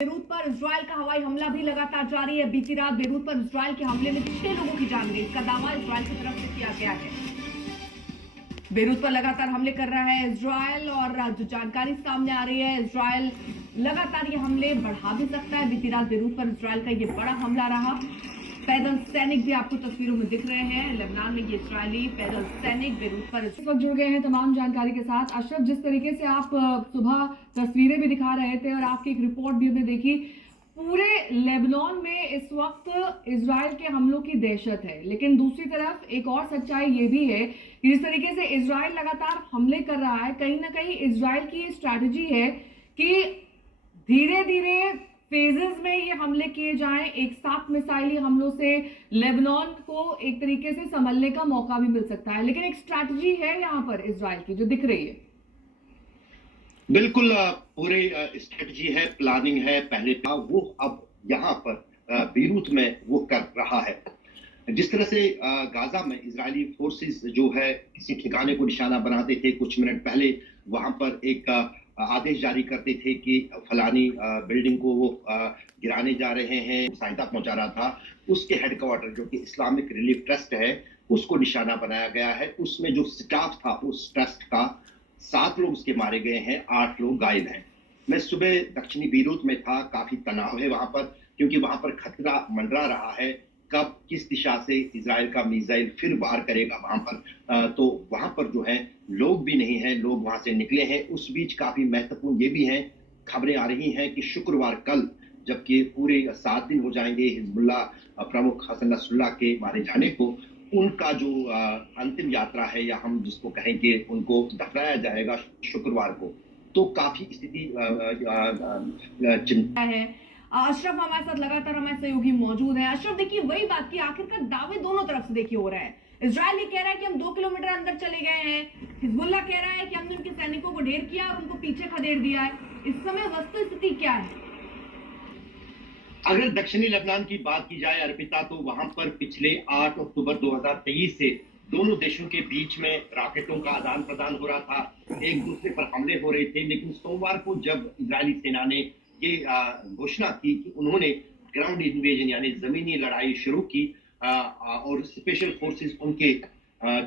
Beirut पर Israel का हवाई हमला भी लगातार जारी है। बीती रात बेरूत पर इजरायल के हमले में 6 लोगों की जान गई। इसका दावा इजरायल की तरफ से किया गया है। बेरूत पर लगातार हमले कर रहा है इजरायल और जो जानकारी सामने आ रही है, इजरायल लगातार ये हमले बढ़ा भी सकता है। बीती रात बेरूत पर इजरायल का ये बड़ा हमला रहा। पैदल सैनिक भी आपको तस्वीरों में दिख रहे हैं। लेबनान में ये इजरायली पैदल सैनिक बेरूत पर इस वक्त जुड़ गए हैं तमाम जानकारी के साथ। अशरफ, जिस तरीके से आप सुबह तस्वीरें भी दिखा रहे थे और आपकी एक रिपोर्ट भी हमने देखी, पूरे लेबनान में इस वक्त इजराइल के हमलों की दहशत है। लेकिन दूसरी तरफ एक और सच्चाई ये भी है कि जिस तरीके से इजराइल लगातार हमले कर रहा है, कहीं ना कहीं इजराइल की ये स्ट्रैटेजी है कि धीरे धीरे फेजेस में ये हमले किए जाएं। एक साथ मिसाइली हमलों से लेबनान को एक तरीके से संभलने का मौका भी मिल सकता है। लेकिन एक स्ट्रैटेजी है यहाँ पर इजराइल की जो दिख रही है। बिल्कुल पूरे स्ट्रेटजी है, प्लानिंग है। पहले था वो अब यहाँ पर बेरूत में वो कर रहा है। जिस तरह से गाजा में इजरायली फोर्सेस जो है किसी ठिकाने को निशाना बनाते थे, कुछ मिनट पहले वहां पर एक आदेश जारी करते थे कि फलानी बिल्डिंग को वो गिराने जा रहे हैं, सहायता पहुंचा रहा था। उसके हेडक्वार्टर जो कि इस्लामिक रिलीफ ट्रस्ट है, उसको निशाना बनाया गया है। उसमें जो स्टाफ था उस ट्रस्ट का 7 लोग उसके मारे गए हैं, 8 लोग घायल हैं। मैं सुबह दक्षिणी बेरूत में था, काफी तनाव है वहां पर, क्योंकि वहां पर खतरा मंडरा रहा है कब किस दिशा से इजराइल का मिसाइल फिर वार करेगा वहां पर। तो वहां पर जो है लोग भी नहीं है, लोग वहां से निकले हैं। उस बीच काफी महत्वपूर्ण ये भी है, खबरें आ रही हैं कि शुक्रवार कल, जबकि पूरे 7 दिन हो जाएंगे हिजबुल्लाह प्रमुख हसन नसरुल्लाह के मारे जाने को, उनका जो अंतिम यात्रा है, या हम जिसको कहेंगे उनको दफनाया जाएगा शुक्रवार को। तो काफी स्थिति चिंता है। अशरफ हमारे साथ लगातार हमारे सहयोगी मौजूद है। अशरफ, देखिए वही बात की आखिरकार दावे दोनों तरफ से देखिए हो रहे हैं। इजराइल ये कह रहा है कि हम 2 किलोमीटर अंदर चले गए हैं, हिजबुल्लाह कह रहा है कि हमने उनके सैनिकों को ढेर किया और उनको पीछे खदेड़ दिया है। इस समय वस्तु स्थिति क्या है? अगर दक्षिणी लेबनान की बात की जाए अर्पिता, तो वहां पर पिछले 8 अक्टूबर 2023 से दोनों देशों के बीच में रॉकेटों का आदान प्रदान हो रहा था, एक दूसरे पर हमले हो रहे थे। लेकिन सोमवार को जब इजरायली सेना ने ये घोषणा की कि उन्होंने ग्राउंड इन्वेजन यानी जमीनी लड़ाई शुरू की और स्पेशल फोर्सेस उनके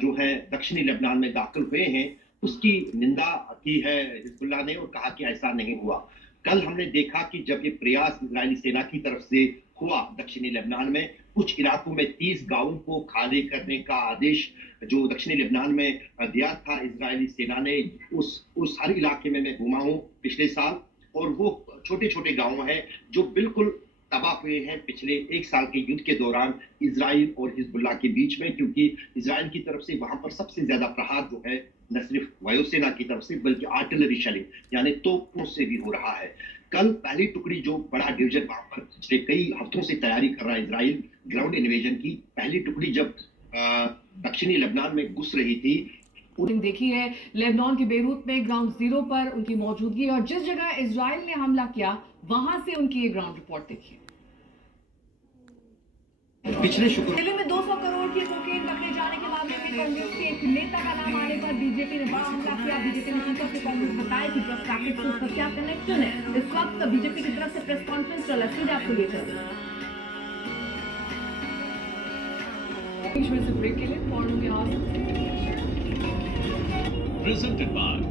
जो है दक्षिणी लेबनान में दाखिल हुए हैं, उसकी निंदा की है हिजबुल्लाह ने और कहा कि ऐसा नहीं हुआ। कल हमने देखा कि जब ये प्रयास इजरायली सेना की तरफ से हुआ दक्षिणी लेबनान में, कुछ इलाकों में 30 गांवों को खाली करने का आदेश जो दक्षिणी लेबनान में दिया था इजरायली सेना ने, उस हर इलाके में मैं घुमा हूं पिछले साल, और वो छोटे छोटे गांव हैं जो बिल्कुल तबाह हुए हैं पिछले 1 साल के युद्ध के दौरान इजराइल और हिजबुल्लाह के बीच में। क्योंकि इजराइल की तरफ से वहां पर सबसे ज्यादा प्रहार जो है न सिर्फ वायुसेना की तरफ से बल्कि आर्टिलरी शेलिंग यानी तोपों से भी हो रहा है। कल पहली टुकड़ी जो बड़ा डिवीजन वहां पर पिछले कई हफ्तों से तैयारी कर रहा है इजराइल ग्राउंड इन्वेजन की, पहली टुकड़ी जब दक्षिणी लेबनान में घुस रही थी, देखी है लेबनान के बेरूत में ग्राउंड जीरो पर उनकी मौजूदगी और जिस जगह इजराइल ने हमला किया वहां से उनकी ये ग्राउंड रिपोर्ट देखिए। पिछले शुक्र दिल्ली में 200 करोड़ की कोकेन पकड़े जाने के मामले में कांग्रेस के एक नेता का नाम आने पर बीजेपी ने बड़ा हमला किया। बीजेपी ने कहा कि कांग्रेस बताया कि ड्रग्स रैकेट से उसका क्या कनेक्शन है। इस वक्त बीजेपी की तरफ से प्रेस कॉन्फ्रेंस चला, सीधे आपको ले चलते हैं। ब्रेक के लिए presented by